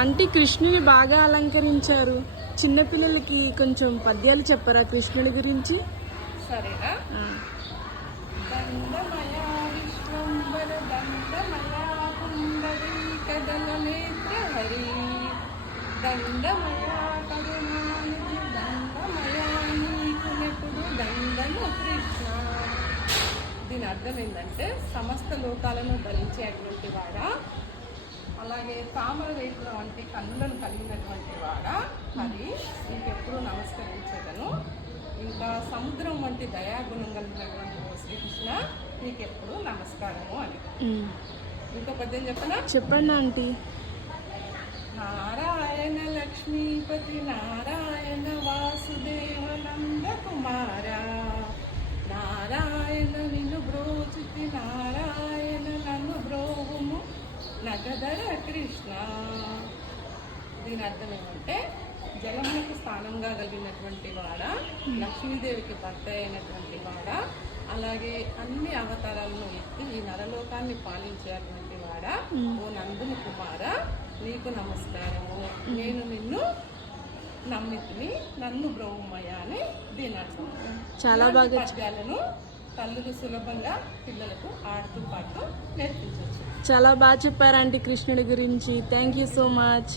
Aunty కృష్ణుని బాగా అలంకరించారు. చిన్నపిల్లలకి కొంచెం పద్యాలు చెప్పరా కృష్ణుడి గురించి? సరేనా? దండమయ విశ్వంబర దండమయ పుండరీకదల నేత్ర హరి దండమయ కరుణానిధి దండమయ నీకునెప్పుడు దండము కృష్ణ. దీని అర్థం ఏంటంటే సమస్త లోకాలను భరించేటువంటి వాడా, అలాగే తామర రేకుల వంటి కన్నులను కలిగినటువంటి వాడా హరి నీకెప్పుడు నమస్కరించగలను. ఇంకా సముద్రం వంటి దయాగుణం కలిగినటువంటి శ్రీకృష్ణ నీకెప్పుడు నమస్కారము అని. ఇంకో పద్యం చెప్పనా? చెప్పండి ఆంటీ. నారాయణ లక్ష్మీపతి నారాయణ వాసుదేవ నంద కుమార నారాయణ నిన్ను బ్రోచితి నారాయణ నన్ను బ్రోవుము నగధర కృష్ణ. దీని అర్థం ఏమంటే జలములకు స్థానంగా కలిగినటువంటి వాడ, లక్ష్మీదేవికి భర్త అయినటువంటి వాడ, అలాగే అన్ని అవతారాలను ఎత్తి ఈ నరలోకాన్ని పాలించేటువంటి వాడ, ఓ నందుని కుమార నీకు నమస్కారము, నేను నిన్ను నమ్మితిని నన్ను బ్రహ్మయ్య అని దీని అర్థం. చాలా బాగా పద్యాలను తల్లులు సులభంగా పిల్లలకు ఆడుతూ పాడుతూ నేర్పించవచ్చు. చాలా బాగా చెప్పారు ఆంటీ కృష్ణుడి గురించి. Thank you so much.